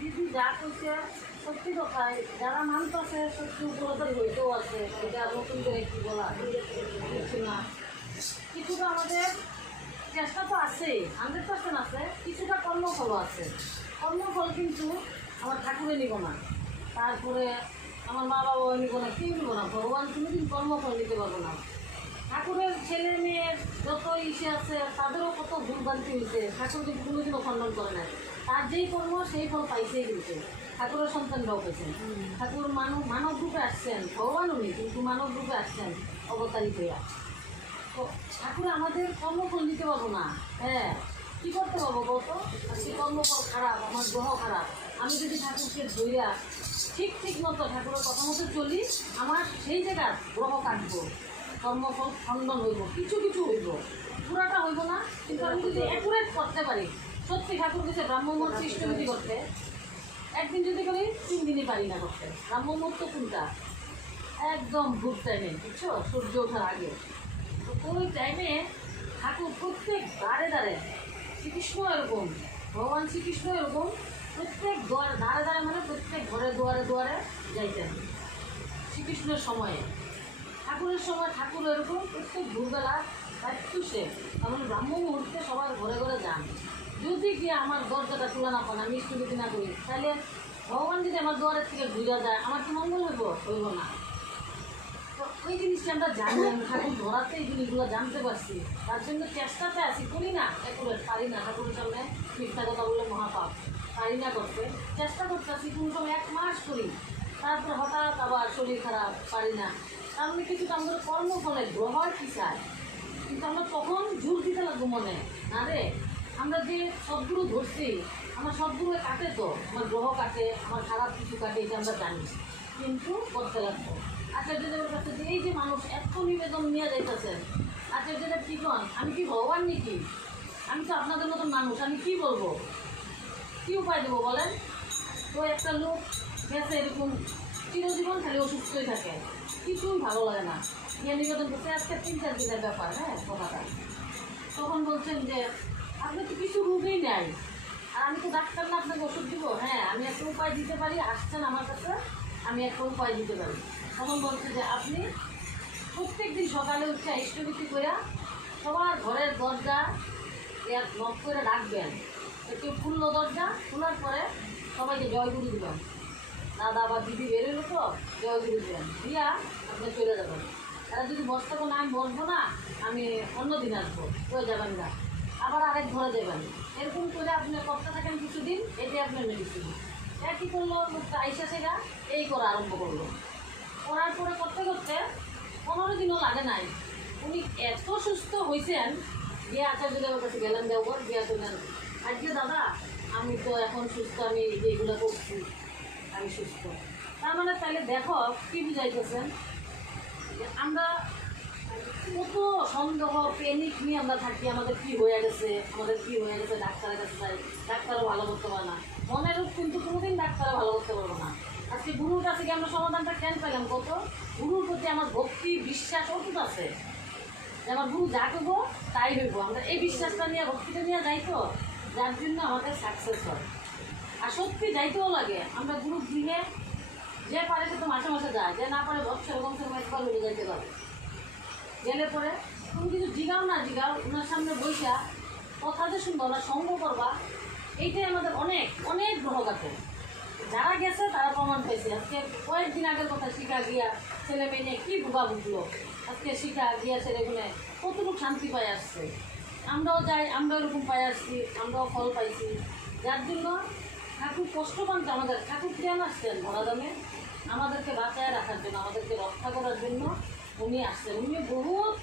দিদি যা করছে সত্যি কথাই, যারা মানতেছে সত্যি উপলব্ধি হইতেও আছে, এটা নতুন করে কি বলা কিছু না। কিছুটা আমাদের চেষ্টা তো আছেই, 100% আছে, কিছুটা কর্মফলও আছে। কর্মফল কিন্তু আমার ঠাকুরে নিব না, তারপরে আমার মা বাবাও নিব না, কেউ নিব না। ভগবান কোনোদিন কর্মফল নিতে পারবো না। ঠাকুরের ছেলে মেয়ের যত ইসে আছে তাদেরও কত ভুলভ্রান্তি হয়েছে, ঠাকুর যদি কোনোদিনও খণ্ডন করে নাই। তার যেই কর্ম সেই ফল পাইছেই কিন্তু ঠাকুরের সন্তানরাও পেয়েছেন। ঠাকুর মানব রূপে আসছেন, ভগবান উনি কিন্তু মানব রূপে আসছেন অবতারিত হইয়া। তো ঠাকুর আমাদের কর্মফল নিতে পারবো না। হ্যাঁ, কী করতে পারবো বলতো? আজকে কর্মফল খারাপ, আমার গ্রহ খারাপ, আমি যদি ঠাকুরকে ধইয়া ঠিক মতো ঠাকুরের কথা মতো চলি, আমার সেই জায়গার গ্রহ কাটবো, কর্মফল খণ্ডন হইব, কিছু কিছু হইব, পুরাটা হইব না। কিন্তু আমি যদি অ্যাকুরেট করতে পারি, সত্যি ঠাকুর কাছে ব্রাহ্মণ সৃষ্টবিধি করতে একদিন যদি করি 3 দিনই পারি না করতে। ব্রাহ্মণ তো কোনটা? একদম ভোর টাইমে, বুঝছো, সূর্য ওঠার আগে। তো ওই টাইমে ঠাকুর প্রত্যেক দ্বারে দ্বারে, শ্রীকৃষ্ণ এরকম, ভগবান শ্রীকৃষ্ণ এরকম প্রত্যেক দ্বারে দ্বারে মানে প্রত্যেক ঘরে দুয়ারে দুয়ারে যাইতেন শ্রীকৃষ্ণের সময়ে। ঠাকুরের সময় ঠাকুর এরকম প্রত্যেক ভোরবেলা সে তার ব্রাহ্ম মুহূর্তে সবার ঘরে ঘরে যান। যদি গিয়ে আমার দরজাটা তুলে না পান, আমি ইষ্টবিধি না করি, তাহলে ভগবান যদি আমার দুয়ারের থেকে ঘুরে যায়, আমার কি মঙ্গল হইব না। তো ওই জিনিসটা আমরা জানি, আমি ঠাকুর ধরাতে এই জিনিসগুলো জানতে পারছি, তার জন্য চেষ্টাতে আছি, করি না একেবারে পারি না। ঠাকুরের সামনে মিথ্যা কথা বললে মহাপাপ, পারি না করতে, চেষ্টা করতে আছি। কোন সময় 1 মাস করি, তারপর হঠাৎ আবার শরীর খারাপ, পারি না। তার মানে কিছুটা আমাদের কর্মফলে গ্রহর কি চায়, কিন্তু আমরা তখন জোর দিতে লাগবো মনে না রে। আমরা যে সবগুলো ধরছি, আমার সবগুলো কাটে, তো আমার গ্রহ কাটে, আমার খারাপ কিছু কাটে, এটা আমরা জানি, কিন্তু করতে লাগবো। আচার্যদেবের কাছে যে এই যে মানুষ এত নিবেদন নিয়ে যাইতেছেন, আচার্যদেব কি কন, আমি কি ভগবান নাকি? আমি তো আপনাদের মতন মানুষ, আমি কি বলবো, কি উপায় দেবো বলেন? তো একটা লোক গেছে এরকম চিরজীবন খালি অসুস্থই থাকে, কিছুই ভালো লাগে না, গিয়ে নিবেদন করছে আজকে 3-4 দিনের ব্যাপার। হ্যাঁ, কথাটা তখন বলছেন যে আপনি তো কিছু রোগই নেই, আর আমি তো ডাক্তার না, আপনাকে ওষুধ দিব। হ্যাঁ, আমি একটা উপায় দিতে পারি, আসছেন আমার কাছে, আমি একটা উপায় দিতে পারি। তখন বলছে যে আপনি প্রত্যেক দিন সকালে উঠে ইষ্টভীতি করে সবার ঘরের দরজা নক করে রাখবেন, একটু খুললো দরজা, খোলার পরে সবাইকে জয়গুরু দিবেন, দাদা বা দিদি বেরোলো তো জয়গুরু দিবেন, দিয়া আপনি চলে যাবেন। তারা যদি বসতে না, আমি বসবো না, আমি অন্য দিন আসবো, হয়ে যাবেন না, আবার আরেক ঘরে দেবেন। এরকম করে আপনি করতে থাকেন কিছুদিন, এটাই আপনার মেডিসিন। কী করলো, মুখটা আইসা সেটা এই করা আরম্ভ করলো। করার পরে করতে করতে 15 দিনও লাগে নাই, উনি এত সুস্থ হয়েছেন। গিয়ে আচার্যদেবের কাছে গেলেন, দেওয়ার গিয়া করলেন, আজকে দাদা আমি তো এখন সুস্থ, আমি এইগুলো করছি, আমি সুস্থ। তার মানে তাহলে দেখো কী বুঝাইতেছেন, আমরা কত সন্দেহ প্যানিক নিয়ে আমরা থাকি, আমাদের কী হয়ে গেছে, আমাদের কী হয়ে গেছে, ডাক্তারের কাছে যাই, ডাক্তারও ভালো করতে পারে না। মনের রোগ কিন্তু কোনোদিন ডাক্তারও ভালো করতে পারবো না। আজকে গুরুর কাছে গিয়ে আমরা সমাধানটা কেন পেলাম? কত গুরুর প্রতি আমার ভক্তি বিশ্বাস অটুট আছে, যে আমার গুরু যা করবো তাই হইব। আমরা এই বিশ্বাসটা নিয়ে, ভক্তিটা নিয়ে যাই, তো যার জন্য আমাদের সাকসেস হয়। আর সত্যি যাইতেও লাগে। আমরা গুরু গৃহে যে পারে সে তো মাসে মাসে যায়, যে না পারে বৎসর একবার হলে যাইতে পারে। গেলে পরে তুমি কিছু জিগাও না জিগাও, ওনার সামনে বইসা কথা যে শুনবো, ওনার সঙ্গ করবা, এইটাই আমাদের অনেক অনেক গ্রহ কাটে। যারা গেছে তারা প্রমাণ পেয়েছে। আজকে কয়েকদিন আগের কথা, শিখা গিয়া ছেলে মেয়ে নিয়ে কী বুবা বুঝলো, আজকে শিখা গিয়া ছেলেগুলো কতটুকু শান্তি পাই আসছে। আমরাও যাই, আমরাও এরকম পাই আসছি, আমরাও ফল পাইছি। যার জন্য ঠাকুর কষ্ট পানতে আমাদের, ঠাকুর কেন আসছেন ভরা দামে? আমাদেরকে বাঁচায় রাখার জন্য, আমাদেরকে রক্ষা করার জন্য উনি আসছেন। উনি বহুত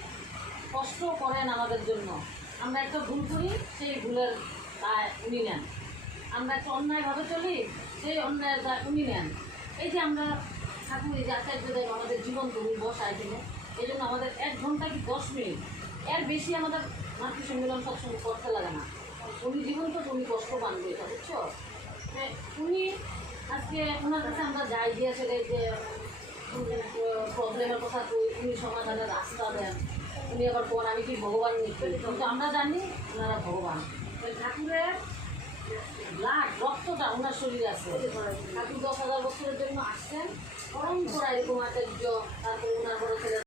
কষ্ট করেন আমাদের জন্য। আমরা একটা ভুল করি, সেই ভুলের দায় উনি নেন। আমরা একটা অন্যায়ভাবে চলি, সেই অন্যায়ের দায় উনি নেন। এই যে আমরা ঠাকুর, এই যে আচার্যদেব আমাদের জীবন তুমি বসায় দিলে, এই জন্য আমাদের 1 ঘন্টা কি 10 মিনিট এর বেশি আমাদের মাতৃ সম্মেলন সবসময় করতে লাগে না। উনি জীবন তো তুমি কষ্ট পানবে, এটা বুঝছো? উনি আজকে ওনার কাছে আমরা যাই, দিয়েছে যে প্রবলেমের কথা কই, উনি সমাধানের রাস্তা দেন। উনি আবার কোন আমি কি ভগবান নিচ্ছি, কিন্তু আমরা জানি ওনারা ভগবান। ঠাকুরের ব্লাড রক্তটা ওনার শরীরে আছে। ঠাকুর 10,000 বছরের জন্য আসছেন, পরম্পরা এরকম আচার্য, তারপরে